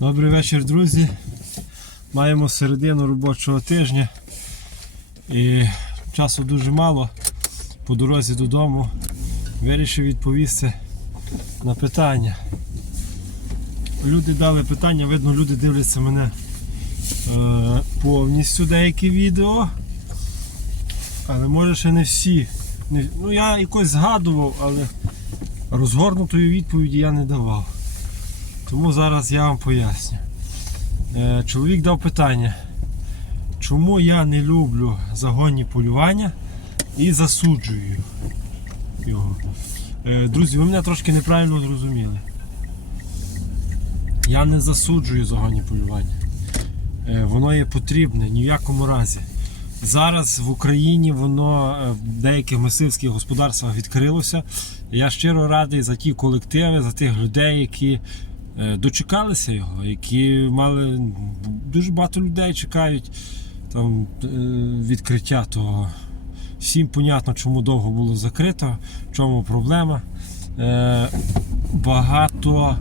Добрий вечір, друзі. Маємо середину робочого тижня і часу дуже мало. По дорозі додому вирішив відповісти на питання. Люди дали питання, видно, люди дивляться мене е, повністю деякі відео. Але може ще не всі. Не- ну я якось згадував, але розгорнутої відповіді я не давав. Тому зараз я вам поясню. Е, Чоловік дав питання, чому я не люблю загонні полювання і засуджую його. Е, Друзі, ви мене трошки неправильно зрозуміли. Я не засуджую загонні полювання. Е, Воно є потрібне ні в якому разі. Зараз в Україні воно в деяких мисливських господарствах відкрилося. Я щиро радий за ті колективи, за тих людей, які дочекалися його, які мали дуже багато людей чекають там е, відкриття того. Всім понятно, чому довго було закрито, в чому проблема. Е, Багато,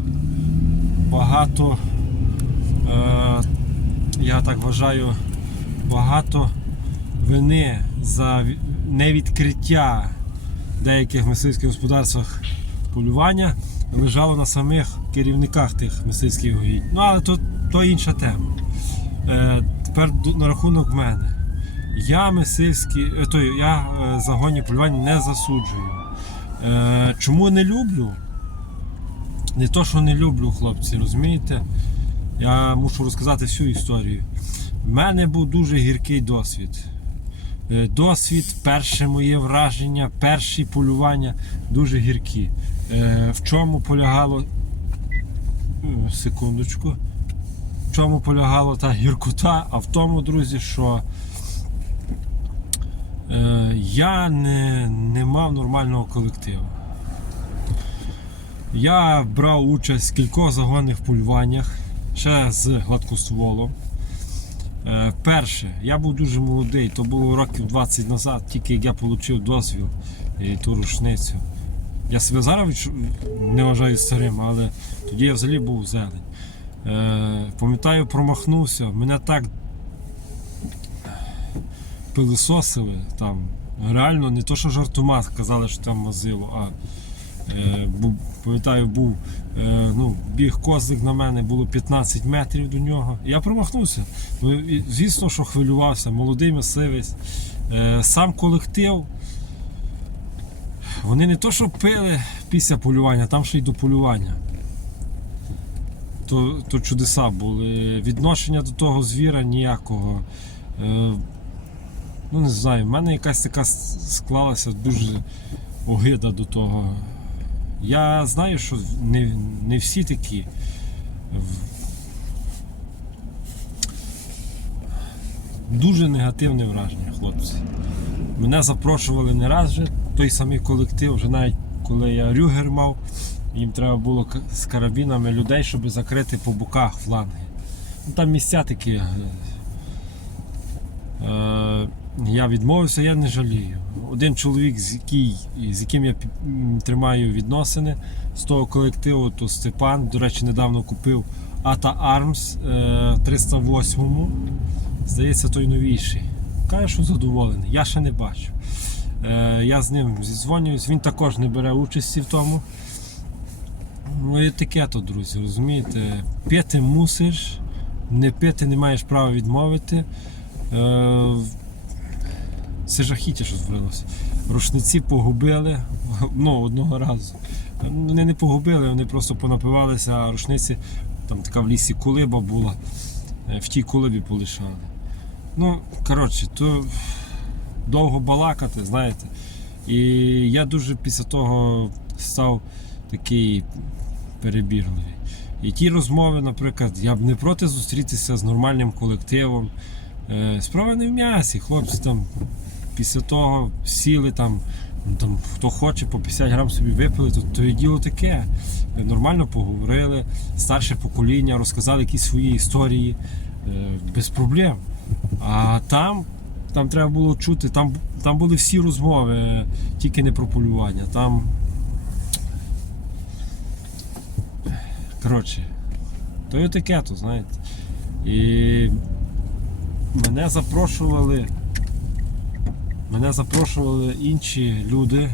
багато, е, я так вважаю, багато вини за невідкриття деяких мисливських господарствах полювання лежало на самих керівниках тих мисливських угідь. Ну, але то, то інша тема. Е, тепер на рахунок мене. Я мисливські, е, той, я е, загонні полювання не засуджую. Е, чому не люблю? Не то, що не люблю, хлопці, розумієте? Я мушу розказати всю історію. В мене був дуже гіркий досвід. Е, Досвід, перше моє враження, перші полювання дуже гіркі. В чому полягало. Е, Секундочку. В чому полягала та гіркота, а в тому, друзі, що е, я не, не мав нормального колективу. Я брав участь в кількох загонних полюваннях ще з гладкостволом. Е, Перше, я був дуже молодий, то було років 20 назад, тільки як я отримав дозвіл і ту рушницю. Я себе зараз не вважаю старим, але тоді я взагалі був зелень. Е, Пам'ятаю, промахнувся, мене так пилисосили там. Реально не то, що жартома казали, що там мазило, а е, пам'ятаю, був е, ну, біг козлик на мене, було 15 метрів до нього. Я промахнувся. Ну, і, звісно, що хвилювався, молодий мисливець. Е, сам колектив. Вони не то, що пили після полювання, там ще й до полювання. То, то чудеса були. Відношення до того звіра ніякого. Е, ну не знаю, в мене якась така склалася дуже огида до того. Я знаю, що не, не всі такі. Дуже негативне враження, хлопці. Мене запрошували не раз вже, той самий колектив, вже навіть коли я рюгер мав, їм треба було з карабінами людей, щоб закрити по боках фланги. Ну, там місця такі. е, Е, я відмовився, я не жалію. Один чоловік, з, який, з яким я тримаю відносини з того колективу, то Степан, до речі, недавно купив Ата Армс е, 308. Здається, той новіший. Каже, що задоволений. Я ще не бачу. Е, я з ним зізвонююсь, він також не бере участі в тому. Ну і друзі, розумієте? Пити мусиш, не пити не маєш права відмовити. Е, це жахіття, що звернулося. Рушниці погубили ну, одного разу. Вони не погубили, вони просто понапивалися, а рушниці, там така в лісі колиба була, е, в тій колибі полишали. Ну, коротше, то довго балакати, знаєте. І я дуже після того став такий перебірливий. І ті розмови, наприклад, я б не проти зустрітися з нормальним колективом. Е, Справа не в м'ясі, хлопці там після того сіли там, ну, там хто хоче по 50 грам собі випили, то, то і діло таке. Нормально поговорили, старше покоління, розказали якісь свої історії е, без проблем. А там, там треба було чути, там, там були всі розмови, тільки не про полювання. Там. Коротше, То й таке то, знаєте. І мене запрошували. Мене запрошували інші люди.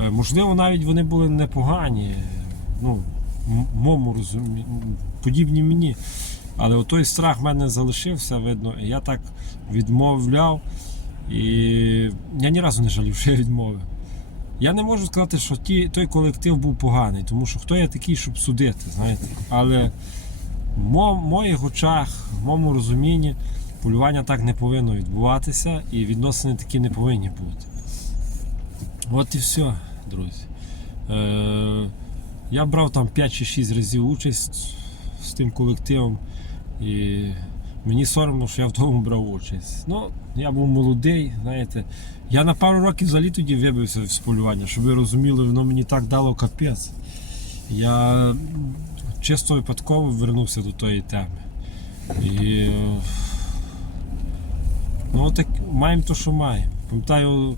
Е, Можливо, навіть вони були непогані. Ну, м- моєму розумі... подібні мені. Але той страх в мене залишився, видно, і я так відмовляв. І я ні разу не жалів, що я відмовив. Я не можу сказати, що ті, той колектив був поганий, тому що хто я такий, щоб судити, знаєте. Але в мо- моїх очах, в моєму розумінні, полювання так не повинно відбуватися і відносини такі не повинні бути. От і все, друзі. Е, я брав там 5 чи 6 разів участь з тим колективом. І мені соромно, що я в тому брав участь. Ну, я був молодий, знаєте. Я на пару років взагалі тоді вибився з полювання, щоб ви розуміли, воно мені так дало капець. Я чисто випадково вернувся до тої теми. І ну, так, маємо то, що маємо. Пам'ятаю,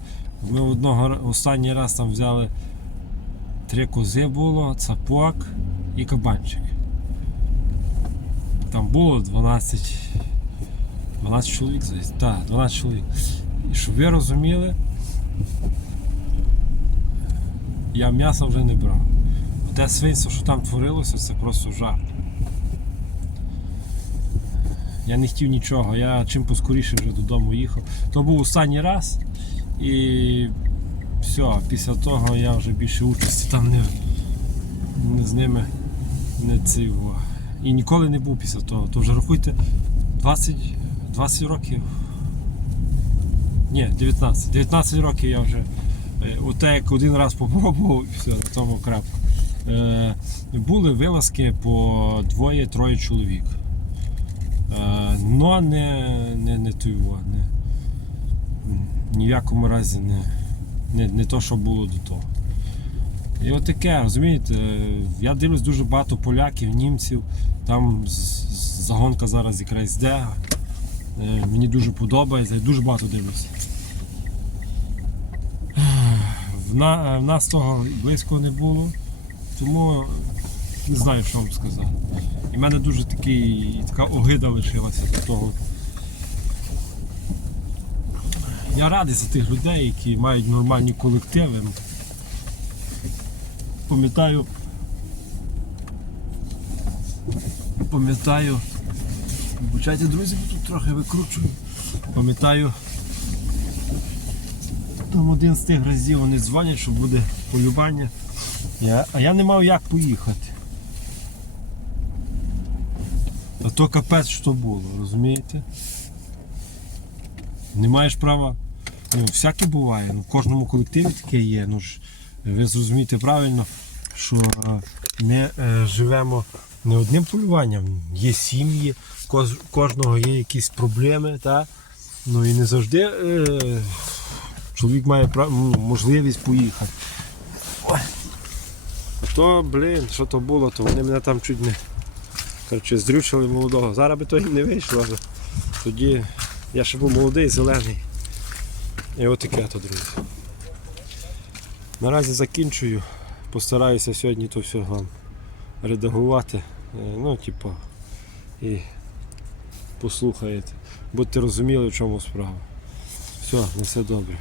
ми одного останній раз там взяли три кози було, цапок і кабанчик. Там було 12, 12 чоловік. Так, 12 чоловік. І щоб ви розуміли, я м'яса вже не брав. Те свинство, що там творилося, це просто жах. Я не хотів нічого, я чим поскоріше вже додому їхав. То був останній раз і все, після того я вже більше участі там не, не з ними не циво. І ніколи не був після того. То вже рахуйте 20, 20 років. Ні, 19. 19 років я вже. е, Оте як один раз попробував і все, на тому крапка. Е, були вилазки по двоє-троє чоловік. Е, но не, не, не туйво, в якому разі не, не, не то, що було до того. І от таке, розумієте, я дивлюсь дуже багато поляків, німців, там загонка зараз якраз йде. Е, Мені дуже подобається, я дуже багато дивлюся. В, на, в нас того близько не було, тому не знаю, що вам сказати. І в мене дуже такий, така огида лишилася до того. Я радий за тих людей, які мають нормальні колективи. Пам'ятаю. Пам'ятаю. Вибачайте, друзі, бо тут трохи викручую. Пам'ятаю. Там один з тих разів вони дзвонять, що буде полювання. Я, а я не мав як поїхати. А то капець що було, розумієте? Не маєш права. Ну, всяке буває. Ну, в кожному колективі таке є. Ну ж, ви зрозумієте правильно, що е, ми е, живемо не одним полюванням. Є сім'ї, кожного є якісь проблеми, та? ну і не завжди е, чоловік має можливість поїхати. То, блін, що то було, то вони мене там чуть не коротше, здрючили молодого. Зараз би то і не вийшло, але тоді я ще був молодий, зелений. І от таке то, друзі. Наразі закінчую. Постараюся сьогодні то все вам редагувати. Е, Ну, типу, і послухаєте. Будьте розуміли, в чому справа. Все, на все добре.